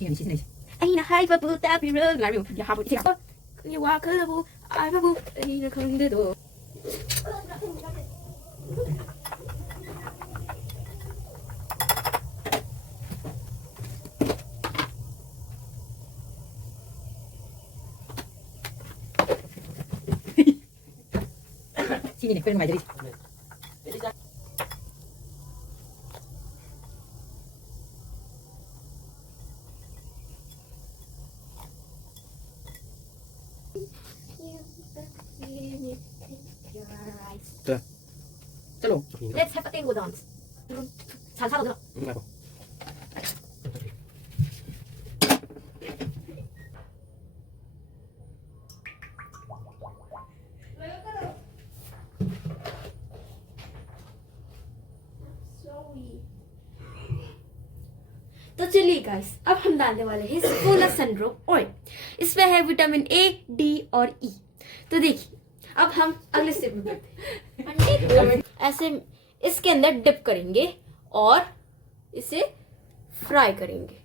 Siya ni siya. Ay na hai babu tapi ro ngari ya habu ti ka. Ni wa ka babu ai babu ai na khang de do. Sini ni, pwede mo jadi. Chalo. Let's have a tango dance. 살살 들어. Ako. तो चलिए guys अब हम डालने वाले हैं solar Sundrop oil. इसमें है vitamin A, D और ई। तो देखिए अब हम अगले स्टेप में बढ़ते हैं। ऐसे इसके अंदर डिप करेंगे और इसे फ्राई करेंगे।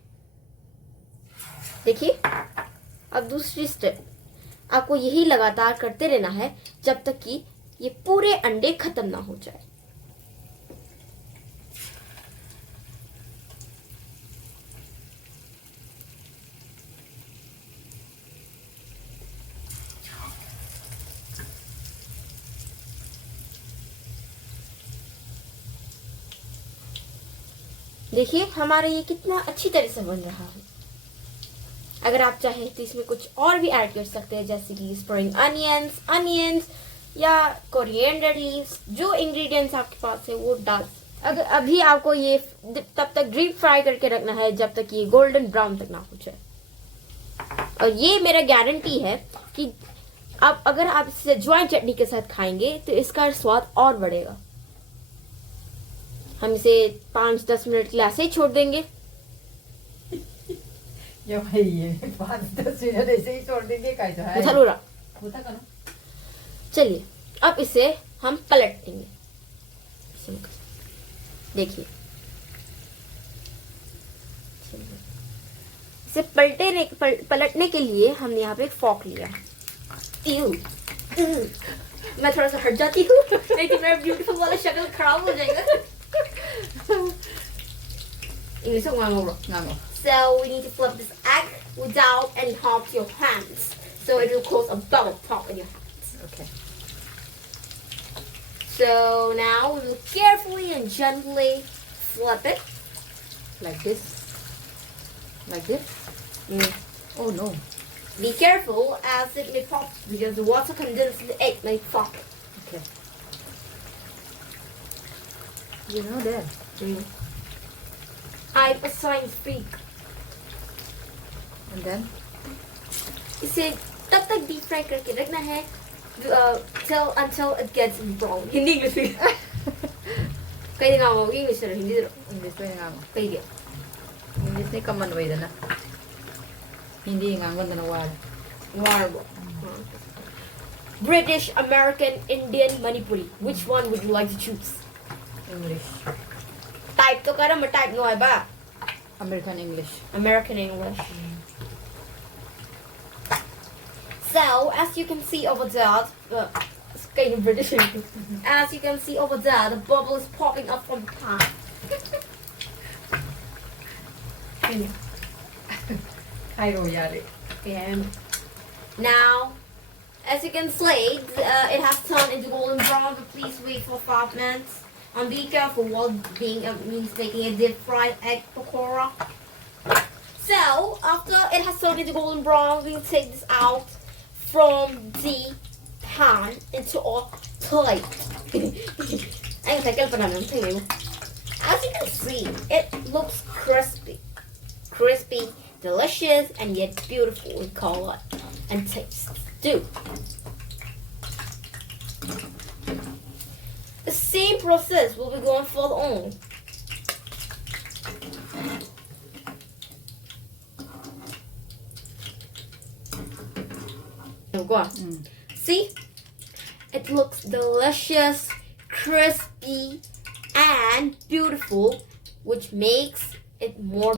देखिए अब दूसरी स्टेप, आपको यही लगातार करते रहना है जब तक कि ये पूरे अंडे खत्म ना हो जाए। देखिए हमारा ये कितना अच्छी तरह से बन रहा है। अगर आप चाहें तो इसमें कुछ और भी ऐड कर सकते हैं, जैसे कि स्प्रिंग अनियंस या कोरिएंडर लीव्स। जो इंग्रेडिएंट्स आपके पास है वो डाल। अगर अभी आपको ये तब तक डीप फ्राई करके रखना है जब तक ये गोल्डन ब्राउन तक ना हो जाए। और ये मेरा गारंटी है कि आप अगर आप इसे ज्वाइन चटनी के साथ खाएंगे तो इसका स्वाद और बढ़ेगा। हम इसे 5-10 मिनट के लिए ऐसे ही छोड़ देंगे। जो है ये 5-10 मिनट ऐसे ही छोड़ देंगे कैसा है? उधर हो रहा। होता का ना? चलिए अब इसे हम पलट देंगे। देखिए इसे पलटने के लिए हमने यहाँ पे एक फॉक लिया। मैं थोड़ा सा हट जाती हूँ लेकिन मेरा ब्यूटीफुल वाला शक्ल खराब हो जाएगा। English Ngango. So we need to flip this egg without any harm to your hands. So it will cause a bubble pop in your hands. Okay. So now we will carefully and gently flip it. Like this. Like this. Oh no. Be careful as it may pop because the water condensed in the egg may pop it. Okay. You know that. I'm a science freak. And then? इसे तब तक deep fry करके रखना है until it gets brown. Hindi English में कहीं नहीं गाँव होगी English नहीं हिंदी English में ngango. कहीं दिया English ni kaman way na. Hindi ngango na nawala. Horrible. British, American, Indian, Manipuri. Which one would you like to choose? English. Type to kara mo type no ay ba? American English. American English. So as you can see over there, it's kind of British. As you can see over there, the bubble is popping up from the pan. Cairo yari. And now, as you can see, it has turned into golden brown, but please wait for 5 minutes. And be careful while means making a deep fried egg pakora. So, after it has turned into golden brown, we'll take this out from the pan into a plate. As you can see, it looks crispy. Crispy, delicious, and yet beautiful in color and taste too. The same process will be going further on. Go on. See? It looks delicious, crispy, and beautiful, which makes it more